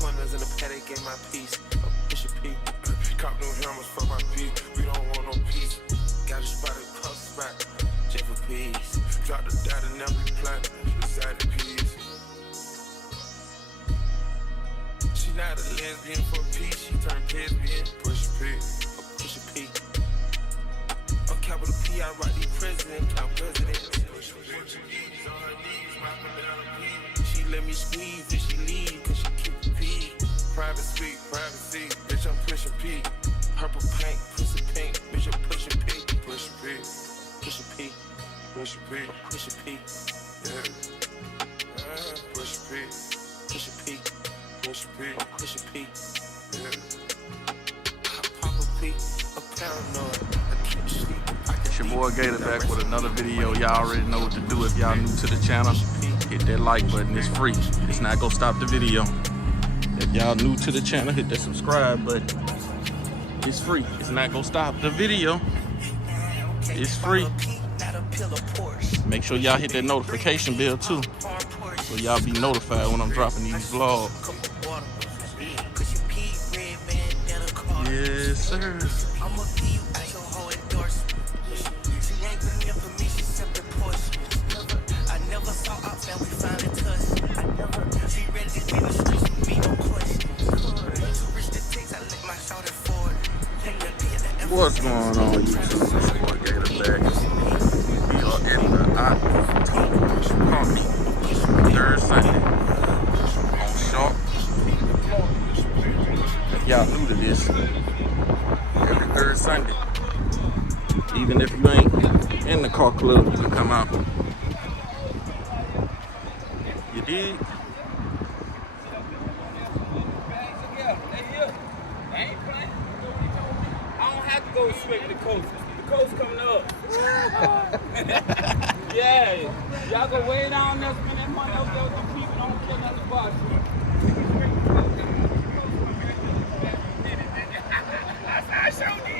Corners in the paddock, get my piece. Push a P. Cop new hammers for my P. We don't want no peace. Got a spotted puff spot. J for peace. Drop the dot and never plant. Beside the piece. She not a lesbian for peace. She turned lesbian. Push a P. Push a P. A capital P. I write the president. Count presidents. Push a P. On her knees, mopping down a P. She let me squeeze and she leave. Cause she keep the P. Private speak, privacy. Bitch, I'm pushing P. Purple paint, pussy pink. Bitch, I'm pushing P. Push a P. Push a P. Push a P. Push a P. Yeah. Push a P. Push a P. Push a P. Push a P. Yeah. Pop a P. A paranoid. I can't sleep. It's your boy Gator back with another video. Y'all already know what to do if y'all new to the channel. Hit that like button. It's free. It's not gonna stop the video. If y'all new to the channel, hit that subscribe button. It's free. It's not gonna stop the video. It's free. Make sure y'all hit that notification bell too, so y'all be notified when I'm dropping these vlogs. Yes, sir. What's going on, YouTube? It's your boy Gator back. We are in the October third Sunday on Sharp. If y'all new to this, every third Sunday, even if you ain't in the car club, you can come out. You dig? Go straight to the coast. The coast coming up. Yeah. Y'all go way down there, spend that money up there with the people. Don't kill nothing about you. I showed you.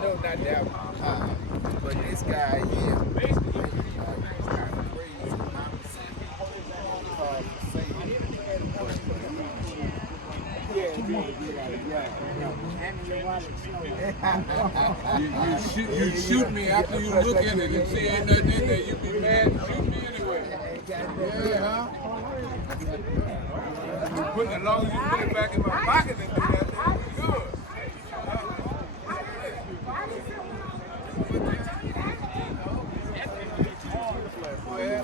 No, not that one. But this guy here, you shoot me after you look at it and see ain't nothing in there. You be mad and shoot me anyway. Yeah, huh? As long as you put it back in my pocket and do that, then it's good.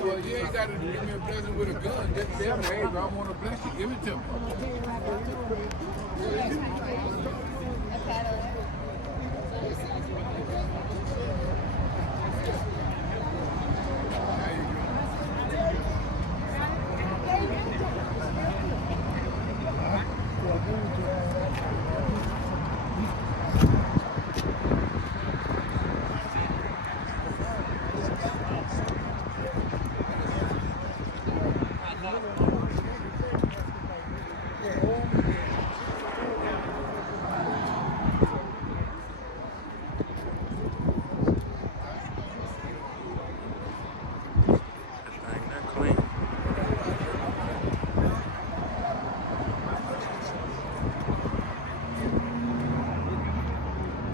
Well, you ain't got to give me a present with a gun. Just tell me, hey, bro, I want to bless you. Give it to me.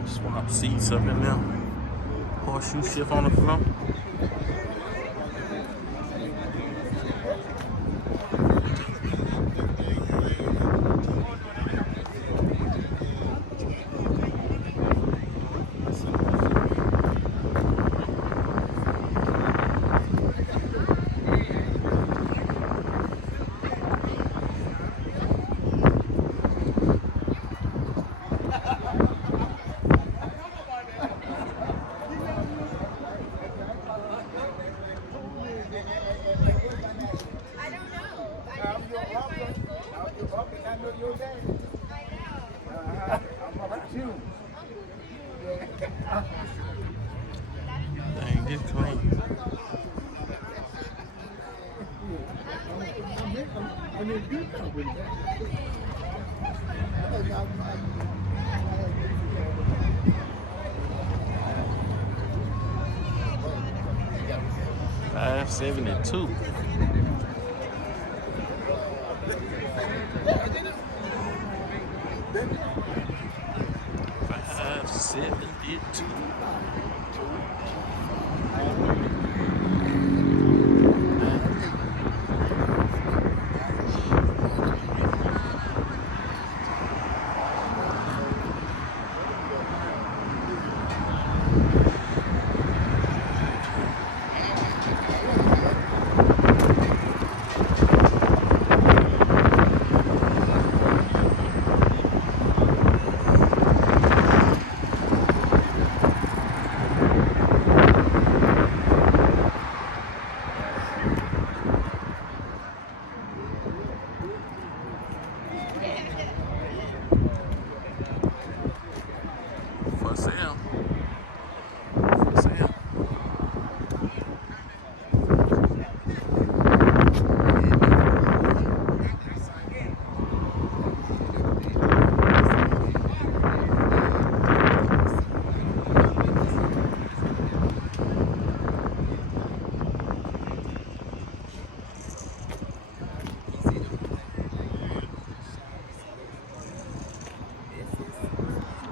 Swap seats up in there. Horseshoe shift on the floor. get clean. $572. $572. For sale. For sale.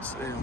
Sale.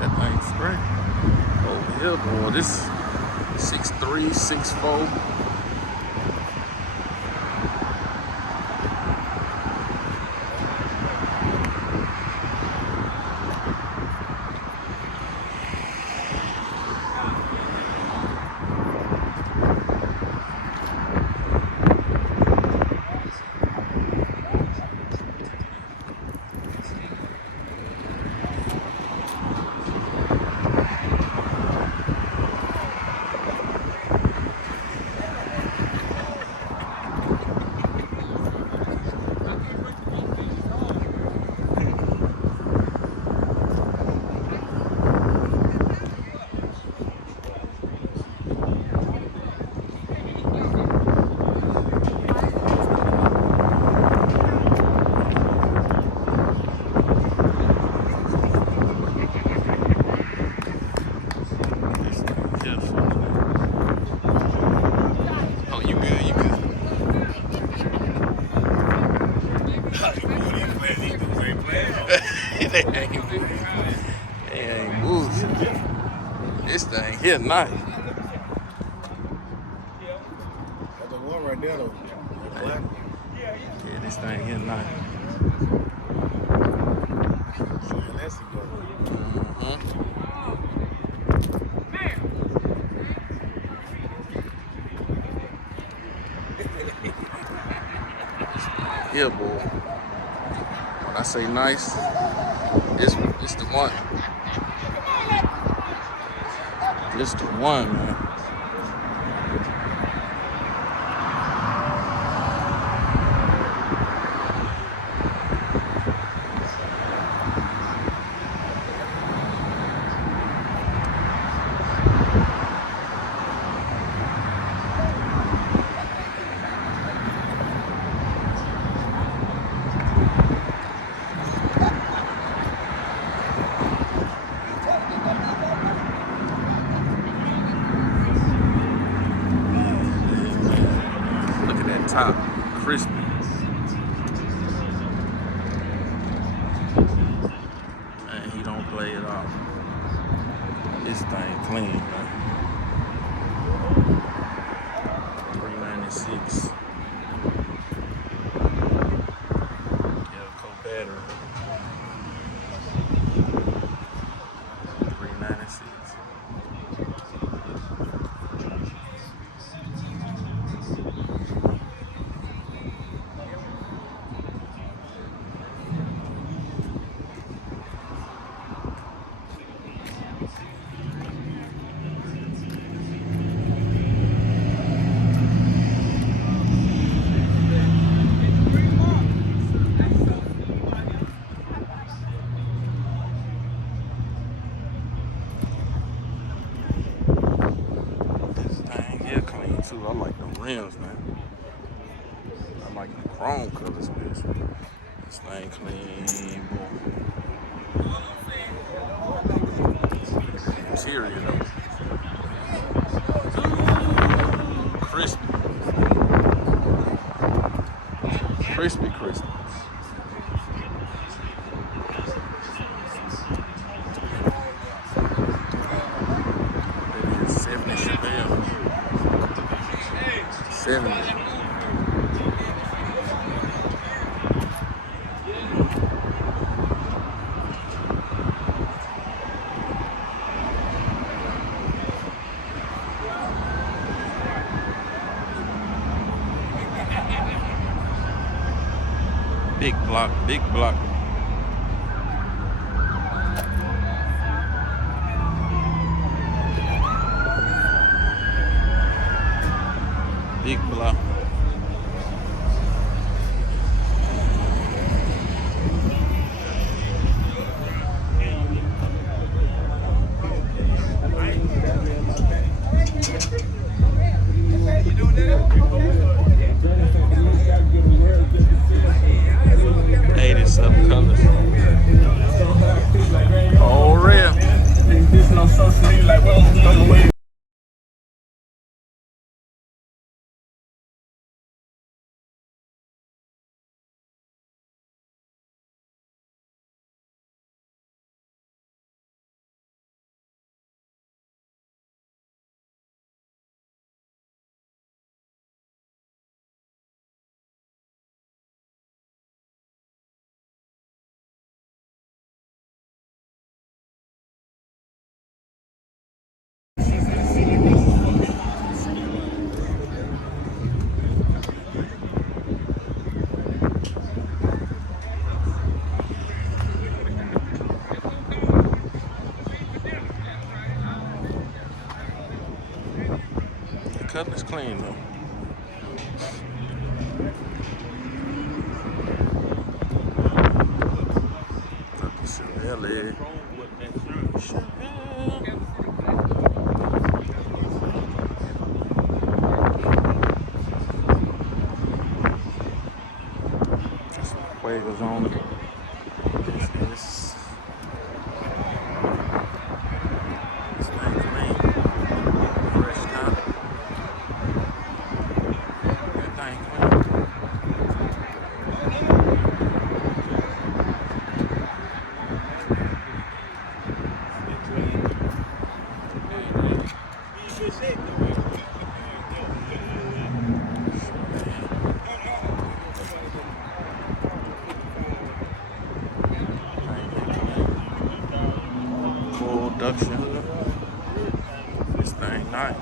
That thing's straight. Oh yeah, boy. This 6'3", 6'4". Oh, you good? You good? They ain't moving. This thing here nice. That's the one right there, though. Yeah, this thing here nice. That's the good. Yeah, boy. When I say nice, it's the one. It's the one, man. crispy. Man, he don't play it off. This thing clean, man. $396. Battery. $396. Too. I like the rims, man. I like the chrome colors, bitch. This thing clean, boy. Interior though. Crispy. Crispy. It is 70 Chevelle. 70. Big block. Big block. Cutlass clean though. Chevelle. Fuegos on it. This thing clean. Fresh top. That thing clean. This thing nice.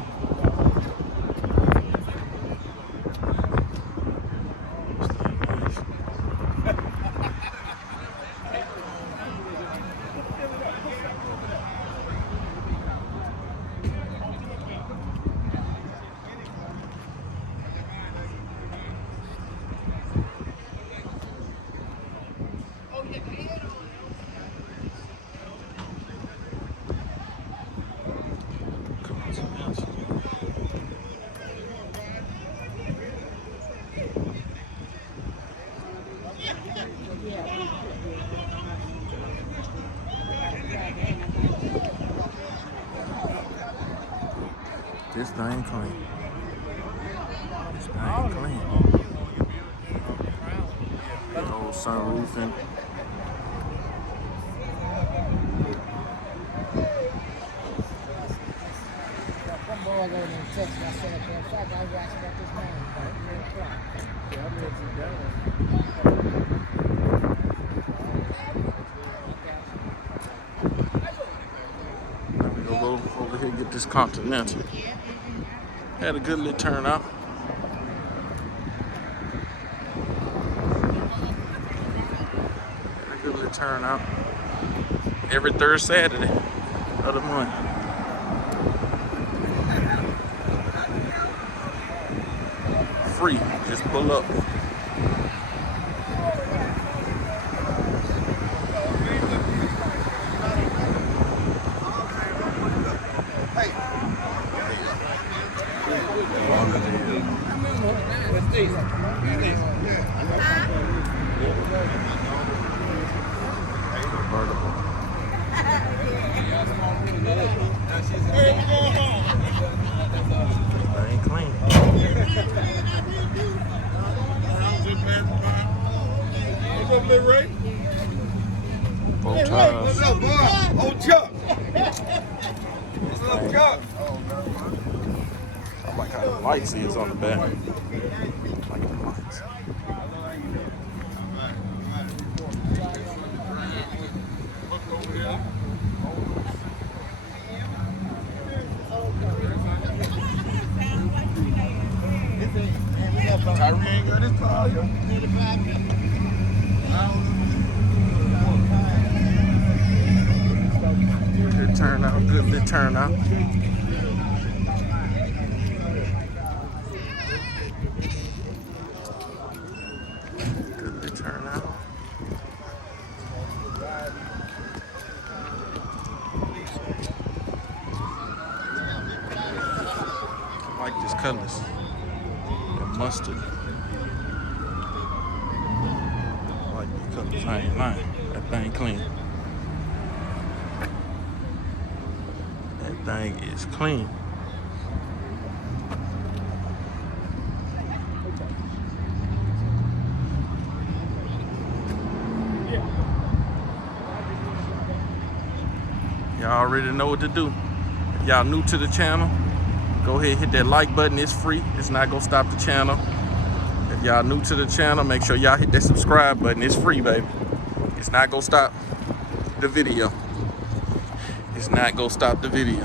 This thing clean. This thing clean. Old sunroofing. Now we gonna go over here and get this Continental. Had a good little turnout. Had a good little turnout. Every third Saturday of the month. Free, just pull up. Convertible. That ain't clean. What's up, Lil Ray? Bow ties. What's up, boy? Old Chuck. What's up, Chuck? I like how the lights is on the back. I like the lights. Tyree ain't got his car. Good turnout, good little turnout. Good little turnout. I like this Cutlass. That mustard. I like these Cutlass, I ain't lying. That thing clean. That thing is clean. Y'all already know what to do. If y'all new to the channel, go ahead and hit that like button. It's free. It's not gonna stop the channel. If y'all new to the channel, make sure y'all hit that subscribe button. It's free, baby. It's not gonna stop the video. It's not gonna stop the video.